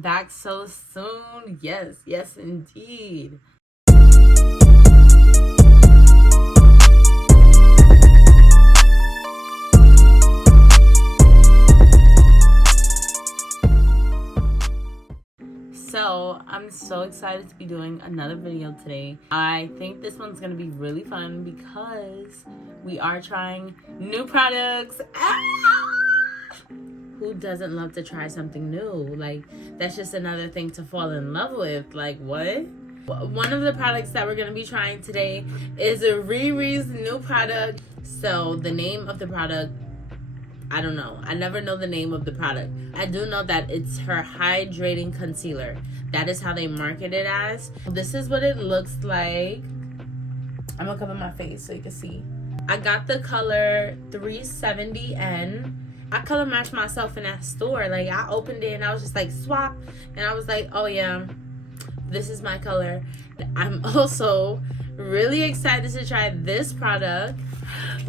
back so soon. Yes indeed. So I'm so excited to be doing another video today. I think this one's gonna be really fun because we are trying new products. Who doesn't love to try something new? Like, that's just another thing to fall in love with. Like, what? One of the products that we're gonna be trying today is a Riri's new product. So the name of the product, I don't know. I never know the name of the product. I do know that it's her hydrating concealer. That is how they market it as. This is what it looks like. I'm gonna cover my face so you can see. I got the color 370N. I color matched myself in that store. Like, I opened it and I was just like, swap. And I was like, oh yeah, this is my color. I'm also really excited to try this product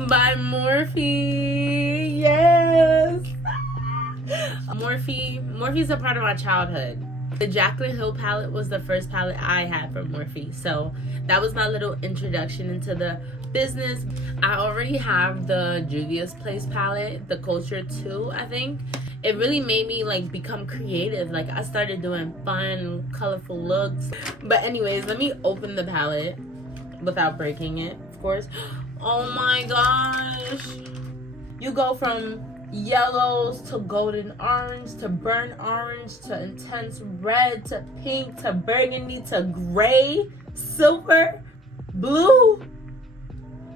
by Morphe. Yes. Morphe's a part of my childhood. The Jaclyn Hill palette was the first palette I had from Morphe. So that was my little introduction into the business. I already have the Juvia's Place palette, the Culture 2, I think. It really made me like become creative. Like, I started doing fun, colorful looks. But anyways, let me open the palette without breaking it, of course. Oh my gosh. You go from yellows to golden orange to burnt orange to intense red to pink to burgundy to gray, silver, blue,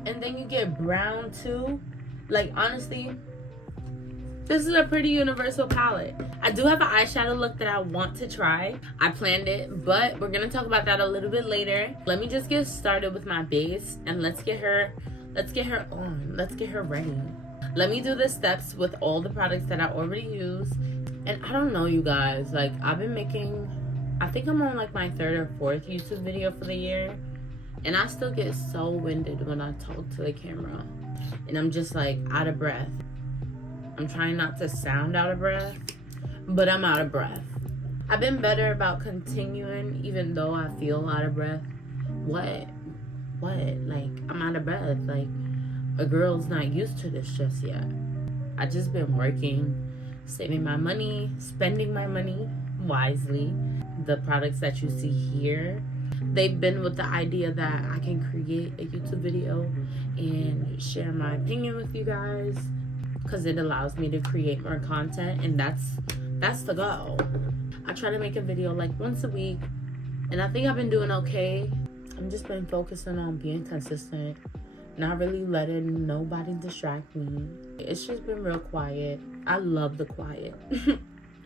and then you get brown too. Like, honestly, this is a pretty universal palette. I do have an eyeshadow look that I want to try. I planned it, but we're gonna talk about that a little bit later. Let me just get started with my base and let's get her on. Let's get her ready. Let me do the steps with all the products that I already use. And I don't know, you guys, like, I've been making, I think I'm on like my 3rd or 4th YouTube video for the year, and I still get so winded when I talk to the camera and I'm just like out of breath. I'm trying not to sound out of breath, but I'm out of breath. I've been better about continuing even though I feel out of breath. What? Like, I'm out of breath. Like, a girl's not used to this just yet. I just been working, saving my money, spending my money wisely. The products that you see here, they've been with the idea that I can create a YouTube video and share my opinion with you guys, because it allows me to create more content, and that's the goal. I try to make a video like once a week, and I think I've been doing okay. I've just been focusing on being consistent, not really letting nobody distract me. It's just been real quiet. I love the quiet.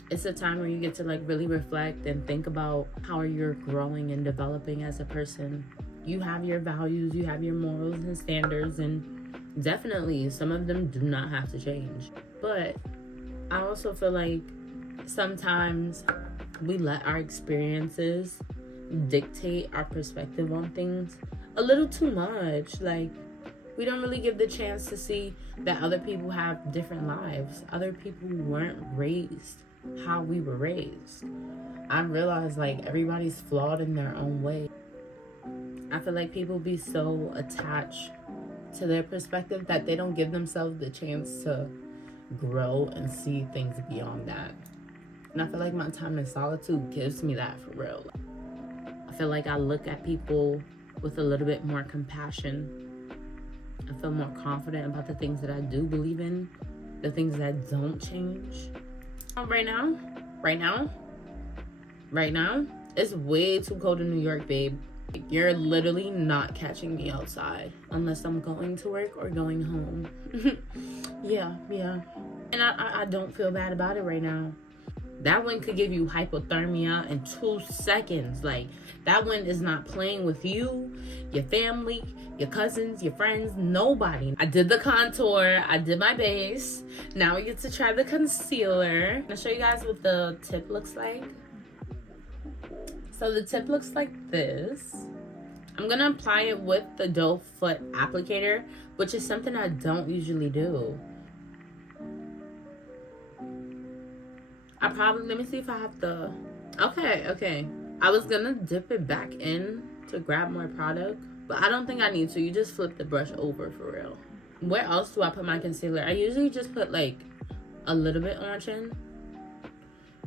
It's a time where you get to like really reflect and think about how you're growing and developing as a person. You have your values, you have your morals and standards, and definitely some of them do not have to change. But I also feel like sometimes we let our experiences dictate our perspective on things a little too much. Like, we don't really give the chance to see that other people have different lives. Other people weren't raised how we were raised. I realize, like, everybody's flawed in their own way. I feel like people be so attached to their perspective that they don't give themselves the chance to grow and see things beyond that. And I feel like my time in solitude gives me that for real. I feel like I look at people with a little bit more compassion. I feel more confident about the things that I do believe in, the things that don't change. Right now, it's way too cold in New York, babe. You're literally not catching me outside unless I'm going to work or going home. Yeah. And I don't feel bad about it right now. That one could give you hypothermia in 2 seconds. Like, that one is not playing with you, your family, your cousins, your friends, nobody. I did the contour, I did my base. Now we get to try the concealer. I'm gonna show you guys what the tip looks like. So the tip looks like this. I'm gonna apply it with the doe foot applicator, which is something I don't usually do. Let me see if I have the Okay. I was gonna dip it back in to grab more product, but I don't think I need to. You just flip the brush over for real. Where else do I put my concealer? I usually just put like a little bit on my chin.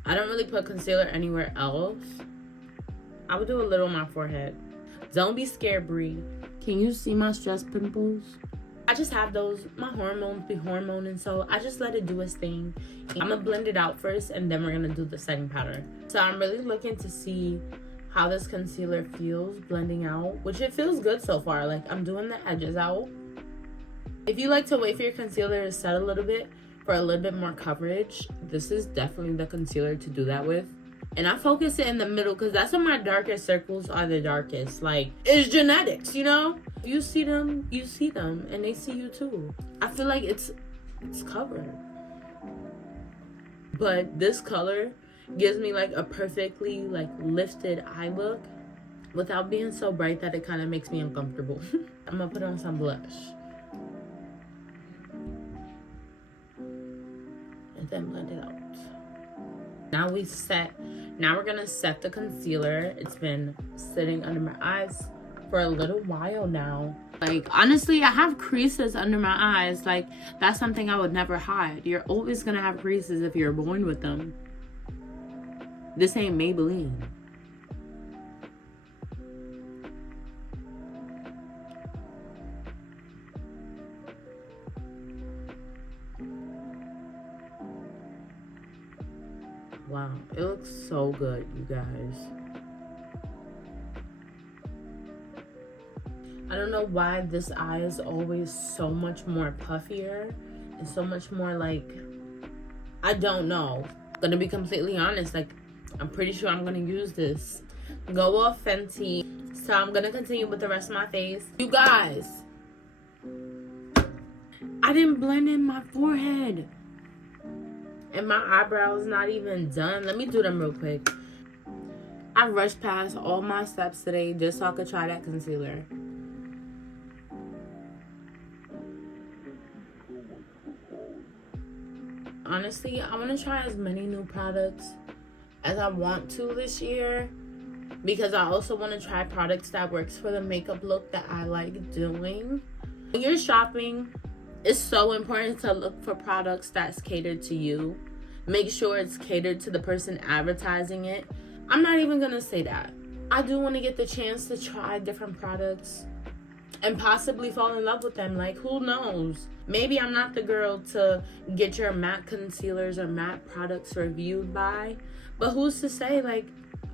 I don't really put concealer anywhere else. I would do a little on my forehead. Don't be scared, Brie. Can you see my stress pimples? I just have those. My hormones be hormoning, so I just let it do its thing. I'm gonna blend it out first, and then we're gonna do the setting powder. So I'm really looking to see how this concealer feels blending out, which it feels good so far. Like, I'm doing the edges out. If you like to wait for your concealer to set a little bit for a little bit more coverage, this is definitely the concealer to do that with. And I focus it in the middle because that's when my darkest circles are the darkest. Like, it's genetics, you know? You see them, and they see you too. I feel like it's covered. But this color gives me like a perfectly like lifted eye look without being so bright that it kind of makes me uncomfortable. I'm gonna put on some blush. And then blend it out. Now we're gonna set the concealer. It's been sitting under my eyes for a little while now. Like, honestly, I have creases under my eyes. Like, that's something I would never hide. You're always gonna have creases if you're born with them. This ain't Maybelline. Wow, it looks so good, you guys. I don't know why this eye is always so much more puffier and so much more like, I don't know. I'm gonna be completely honest, like, I'm pretty sure I'm gonna use this. Go off Fenty. So I'm gonna continue with the rest of my face. You guys, I didn't blend in my forehead. And my eyebrows not even done. Let me do them real quick. I rushed past all my steps today just so I could try that concealer. Honestly, I want to try as many new products as I want to this year, because I also want to try products that works for the makeup look that I like doing. When you're shopping, it's so important to look for products that's catered to you. Make sure it's catered to the person advertising it. I'm not even gonna say that. I do want to get the chance to try different products and possibly fall in love with them. Like, who knows? Maybe I'm not the girl to get your matte concealers or matte products reviewed by, but who's to say, like,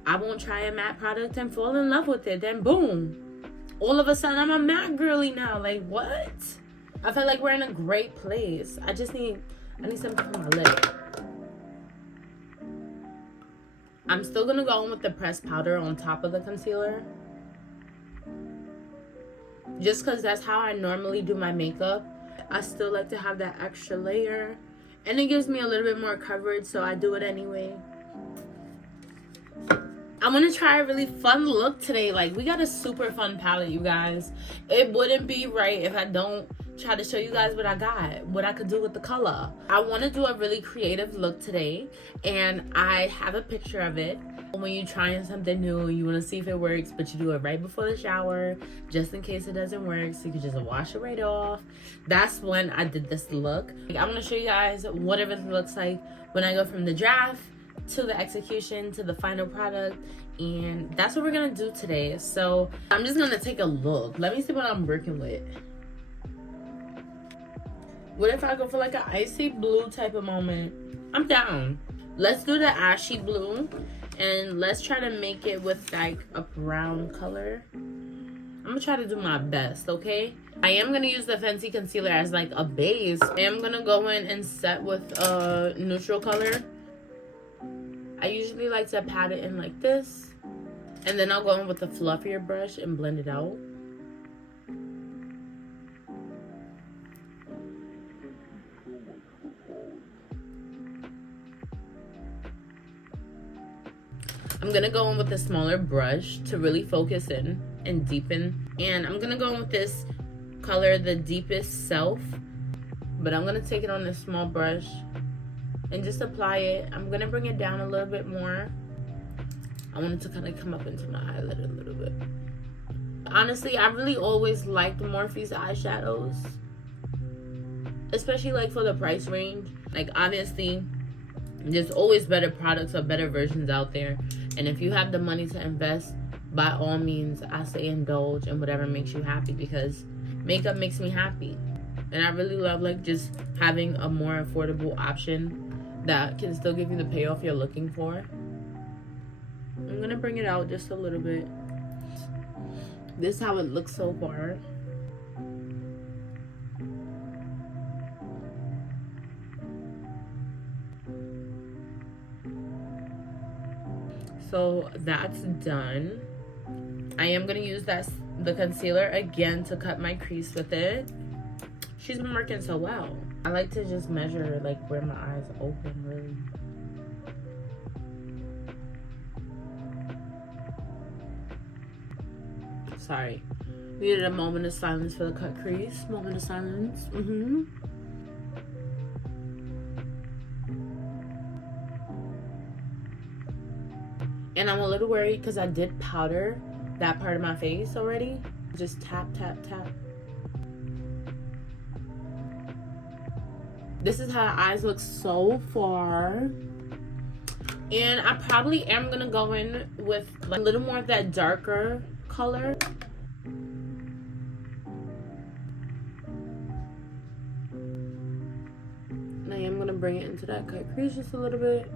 I won't try a matte product and fall in love with it, then boom, all of a sudden I'm a matte girly now. Like, what? I feel like we're in a great place. I need something for my lip. I'm still gonna go in with the pressed powder on top of the concealer, just because that's how I normally do my makeup. I still like to have that extra layer, and it gives me a little bit more coverage, so I do it anyway. I'm gonna try a really fun look today. Like, we got a super fun palette, you guys. It wouldn't be right if I don't try to show you guys what I got, what I could do with the color. I want to do a really creative look today, and I have a picture of it. When you're trying something new, you want to see if it works, but you do it right before the shower, just in case it doesn't work, so you can just wash it right off. That's when I did this look. I'm going to show you guys what it looks like when I go from the draft to the execution to the final product, and that's what we're going to do today. So I'm just going to take a look. Let me see what I'm working with. What if I go for like an icy blue type of moment? I'm down. Let's do the ashy blue, and let's try to make it with like a brown color. I'm gonna try to do my best, okay? I am gonna use the Fenty concealer as like a base. I am gonna go in and set with a neutral color. I usually like to pat it in like this, and then I'll go in with a fluffier brush and blend it out. I'm gonna go in with a smaller brush to really focus in and deepen. And I'm gonna go in with this color, the Deepest Self. But I'm gonna take it on this small brush and just apply it. I'm gonna bring it down a little bit more. I wanted to kind of come up into my eyelid a little bit. Honestly, I really always liked Morphe's eyeshadows, especially like for the price range. Like, obviously there's always better products or better versions out there, and if you have the money to invest, by all means, I say indulge in whatever makes you happy, because makeup makes me happy. And I really love like just having a more affordable option that can still give you the payoff you're looking for. I'm gonna bring it out just a little bit. This is how it looks so far. So that's done. I am gonna use the concealer again to cut my crease with it. She's been working so well. I like to just measure like where my eyes open, really. Sorry. Needed a moment of silence for the cut crease. Moment of silence. And I'm a little worried because I did powder that part of my face already. Just tap, tap, tap. This is how eyes look so far. And I probably am gonna go in with like a little more of that darker color. And I am gonna bring it into that cut crease just a little bit.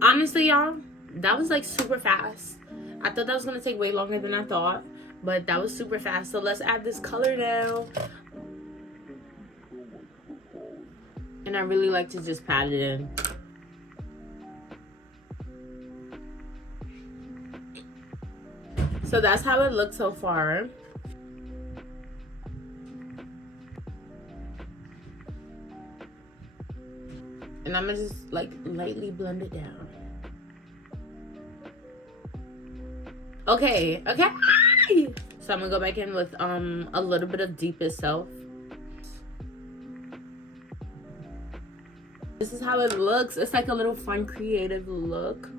Honestly, y'all, that was like super fast. I thought that was gonna take way longer than I thought, but that was super fast. So let's add this color now. And I really like to just pat it in. So that's how it looks so far. And I'm gonna just like lightly blend it down. Okay. So I'm gonna go back in with a little bit of Deepest Self. This is how it looks. It's like a little fun, creative look.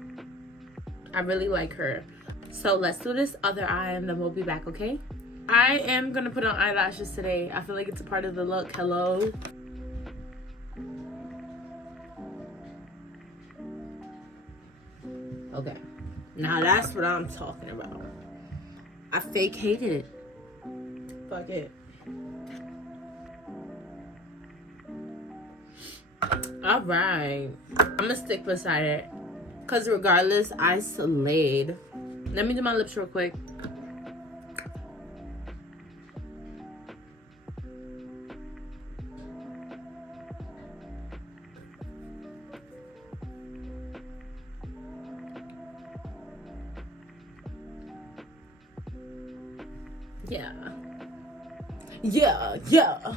I really like her. So let's do this other eye and then we'll be back, okay? I am gonna put on eyelashes today. I feel like it's a part of the look. Hello. Okay. Now that's what I'm talking about. I fake hate it. Fuck it. Alright. I'm gonna stick beside it. Because regardless, I slayed. Let me do my lips real quick.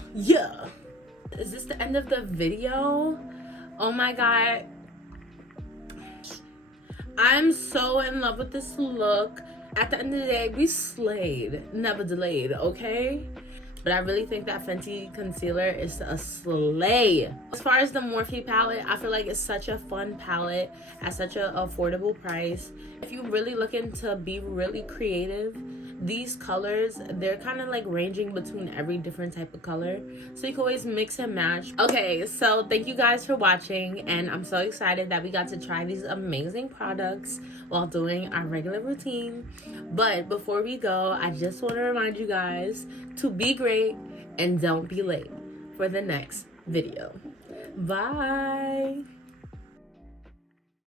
Yeah. Is this the end of the video? Oh my god. I'm so in love with this look. At the end of the day, we slayed. Never delayed, okay? But I really think that Fenty concealer is a slay. As far as the Morphe palette, I feel like it's such a fun palette at such an affordable price. If you're really looking to be really creative, these colors, they're kind of like ranging between every different type of color, so you can always mix and match. Okay, so thank you guys for watching, and I'm so excited that we got to try these amazing products while doing our regular routine. But before we go, I just want to remind you guys to be great and don't be late for the next video. Bye.